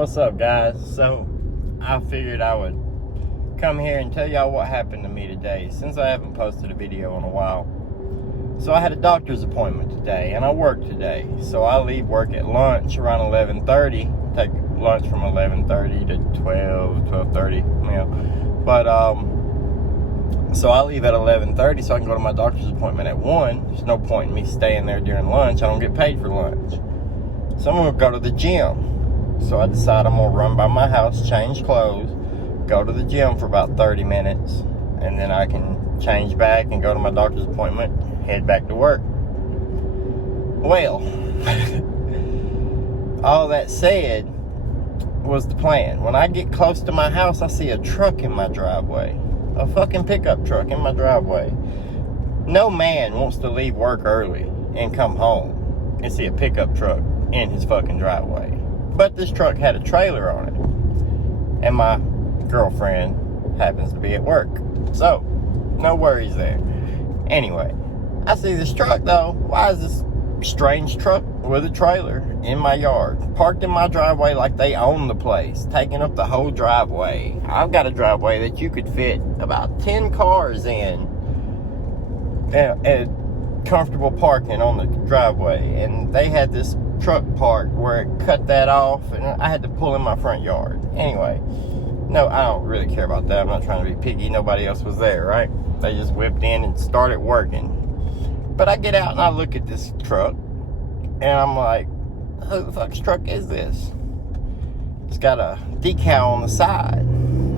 What's up, guys? So I figured I would come here and tell y'all what happened to me today, since I haven't posted a video in a while. So I had a doctor's appointment today, and I work today. So I leave work at lunch around 11:30. Take lunch from 11:30 to 12:30. But so I leave at 11:30 so I can go to my doctor's appointment at 1. There's no point in me staying there during lunch. I don't get paid for lunch. So I'm gonna go to the gym. So I decide I'm gonna run by my house, change clothes, go to the gym for about 30 minutes, and then I can change back and go to my doctor's appointment, head back to work. Well, all that said was the plan. When I get close to my house, I see a truck in my driveway. A fucking pickup truck in my driveway. No man wants to leave work early and come home and see a pickup truck in his fucking driveway. But this truck had a trailer on it, and my girlfriend happens to be at work, so no worries there. Anyway, I see this truck though. Why is this strange truck with a trailer in my yard, parked in my driveway like they own the place, taking up the whole driveway? I've got a driveway that you could fit about 10 cars in, and comfortable parking on the driveway, and they had this truck parked where it cut that off, and I had to pull in my front yard. Anyway, no, I don't really care about that. I'm not trying to be picky. Nobody else was there, right? They just whipped in and started working. But I get out and I look at this truck, and I'm like, who the fuck's truck is this? It's got a decal on the side,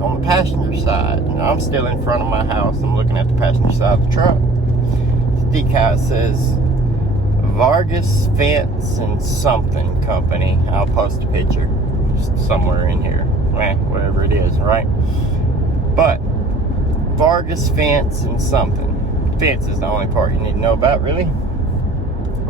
on the passenger side. And I'm still in front of my house. I'm looking at the passenger side of the truck. The decal says Vargas Fence and something company. I'll post a picture somewhere in here, whatever it is, right? But Vargas Fence and something. Fence is the only part you need to know about, really.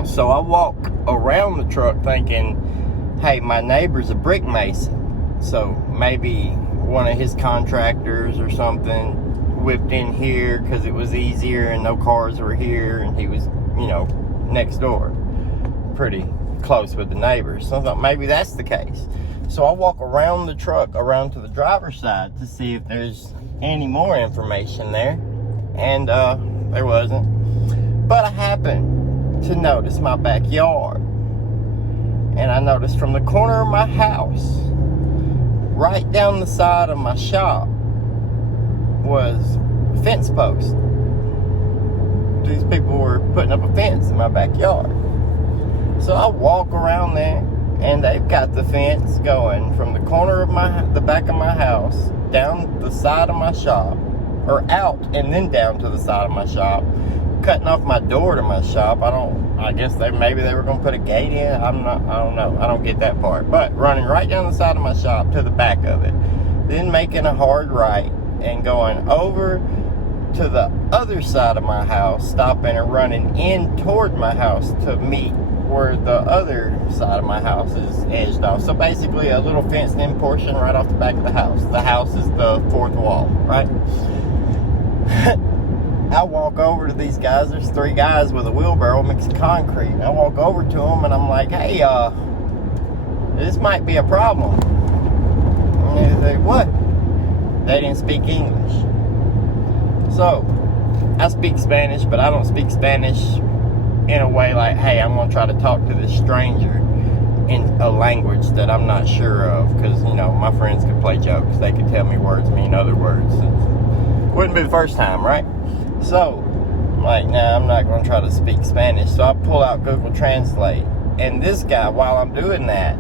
So I walk around the truck thinking, hey, my neighbor's a brick mason, so maybe one of his contractors or something whipped in here because it was easier and no cars were here, and he was, next door, pretty close with the neighbors. So I thought maybe that's the case. So I walk around the truck, around to the driver's side, to see if there's any more information there, and there wasn't. But I happened to notice my backyard, and I noticed from the corner of my house, right down the side of my shop, was a fence post. These people were putting up a fence in my backyard. So I walk around there, and they've got the fence going from the corner of the back of my house, down the side of my shop, or out and then down to the side of my shop, cutting off my door to my shop. I guess maybe they were gonna put a gate in. I don't know. I don't get that part. But running right down the side of my shop to the back of it, then making a hard right and going over to the other side of my house, stopping and running in toward my house to meet where the other side of my house is edged off. So basically a little fenced in portion right off the back of the house. The house is the fourth wall, right? I walk over to these guys. There's 3 guys with a wheelbarrow mixing concrete. I walk over to them and I'm like, hey, this might be a problem. And they say, what? They didn't speak English. So, I speak Spanish, but I don't speak Spanish in a way like, hey, I'm going to try to talk to this stranger in a language that I'm not sure of. Because, my friends could play jokes. They could tell me words mean other words. It wouldn't be the first time, right? So, I'm like, nah, I'm not going to try to speak Spanish. So, I pull out Google Translate. And this guy, while I'm doing that,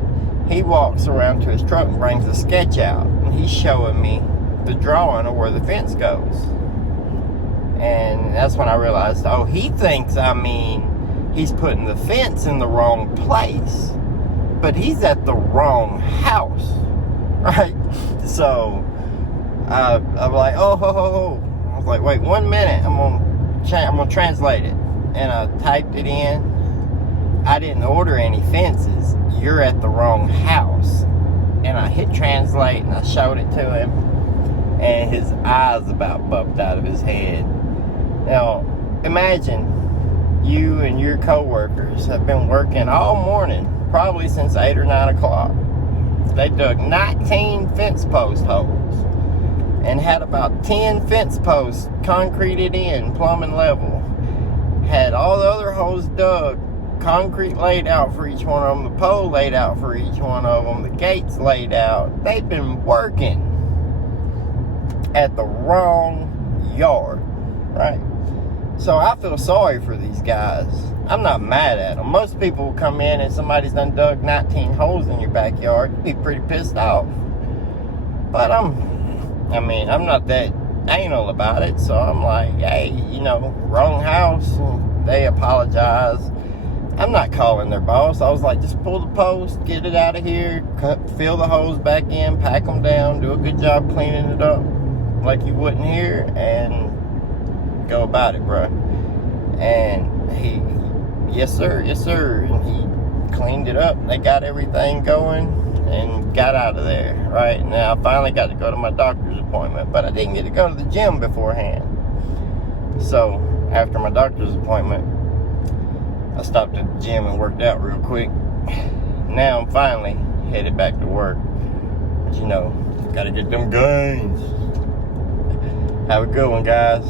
he walks around to his truck and brings a sketch out. And he's showing me the drawing of where the fence goes. And that's when I realized, he thinks, he's putting the fence in the wrong place. But he's at the wrong house, right? So, I'm like, I was like, wait 1 minute, I'm gonna translate it. And I typed it in. I didn't order any fences. You're at the wrong house. And I hit translate and I showed it to him. And his eyes about bumped out of his head. Now, imagine you and your coworkers have been working all morning, probably since 8 or 9 o'clock. They dug 19 fence post holes and had about 10 fence posts concreted in, plumbing level. Had all the other holes dug, concrete laid out for each one of them, the pole laid out for each one of them, the gates laid out. They've been working at the wrong yard, right? So I feel sorry for these guys. I'm not mad at them. Most people will come in and somebody's done dug 19 holes in your backyard. You'd be pretty pissed off. But I'm not that anal about it. So I'm like, hey, wrong house. And they apologize. I'm not calling their boss. I was like, just pull the post, get it out of here, fill the holes back in, pack them down, do a good job cleaning it up like you wouldn't here, and go about it, bro. And he, yes sir, and he cleaned it up. They got everything going and got out of there. Right now, I finally got to go to my doctor's appointment, but I didn't get to go to the gym beforehand. So after my doctor's appointment, I stopped at the gym and worked out real quick. Now I'm finally headed back to work. But gotta get them gains. Have a good one, guys.